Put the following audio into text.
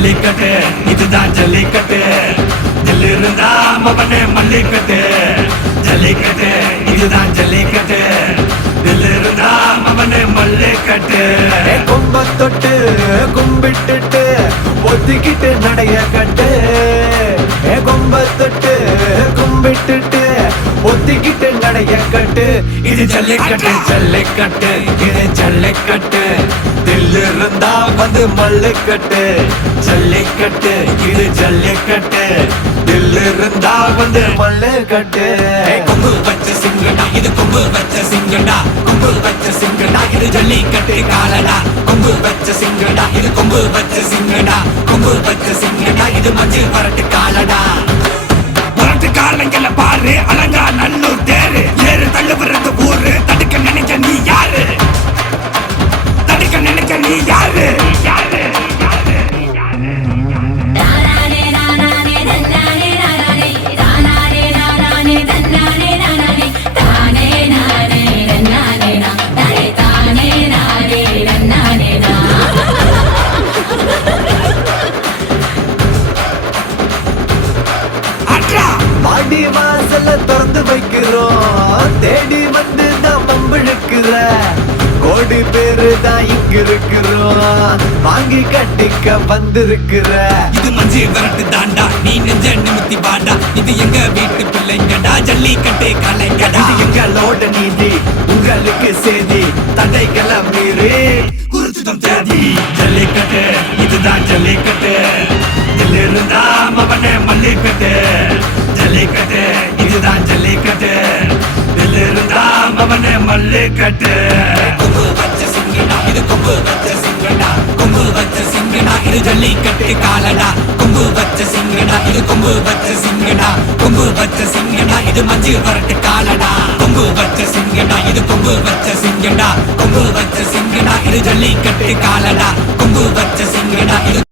ஜல்லிக்கட்டு இதுதான் ஜல்லிக்கட்டு தில்லு இருந்தா மவனே மல்லிக்கட்டு ஜல்லிக்கட்டு இதுதான் ஜல்லிக்கட்டு தில்லு இருந்தா மவனே மல்லிக்கட்டு கொம்ப தொட்டு கும்பிட்டுட்டு ஒத்திக்கிட்டு நடைய கட்டு கொம்ப தொட்டு கும்பிட்டுட்டு ஒத்திக்கிட்டு நடைய கட்டு இது ஜல்லிக்கட்டு ஜல்லிக்கட்டு இது ஜல்லிக்கட்டு தில்லு இருந்தா வந்து மல்லுக்கட்டு ஜல்லிக்கட்டு இது ஜல்லிக்கட்டு தில்லு இருந்தா வந்து மல்லுக்கட்டு கொம்பு வச்ச சிங்கடா இது கொம்பு வச்ச சிங்கடா கொம்பு வச்ச சிங்கடா இது ஜல்லிக்கட்டு காலடா கொம்பு வச்ச சிங்கடா இது கொம்பு வச்ச சிங்கடா கொம்பு வச்ச சிங்கடா இது மஞ்சள் வரட்டு காலடா வரட்டு காலங்கள பாரு அலங்கா நல்லூர் தேரு ஏறு தள்ளு விடுறது ஊரு தடுக்க நினைக்க நீ யாரு தடுக்க நினைக்க நீ யாரு யாரு பாடி வாசல திறந்து வைக்கிறோம் தேடி வந்து தான் பம்பிழுக்கிற கோடி பேரு தான் இங்க இருக்கிறோம் வாங்கி கட்டிக்க வந்திருக்கிற இது மஞ்சி வரட்டு தாண்டா நீ நெஞ்ச நிமித்தி பாண்டா இது எங்க வீட்டு பிள்ளைங்கடா ஜல்லிக்கட்டு கலைங்கடா இது எங்களோட நீதி உங்களுக்கு செய்தி தடைகளை மீறி குறிச்சிட்டம் தேதி ஜல்லிக்கட்டு இதுதான் ஜல்லிக்கட்டு தில்லு இருந்தா மவனே மல்லிக்கட்டு ஜல்லிக்கட்டு இதுதான் ஜல்லிக்கட்டு தில்லு இருந்தா மவனே மல்லிக்கட்டு கொம்பு வச்ச சிங்கடா இது கொம்பு வச்ச சிங்கடா கொம்பு வச்ச சிங்கடா இது ஜல்லிக்கட்டு காலடா கொம்பு வச்ச சிங்கடா இது கொம்பு வச்ச சிங்கடா கொம்பு வச்ச சிங்கடா இது மஞ்சு வரட்டு காலடா கொம்பு வச்ச சிங்கடா இது கொம்பு வச்ச சிங்கடா கொம்பு வச்ச சிங்கடா இது ஜல்லிக்கட்டு காலடா கொம்பு வச்ச சிங்கடா இது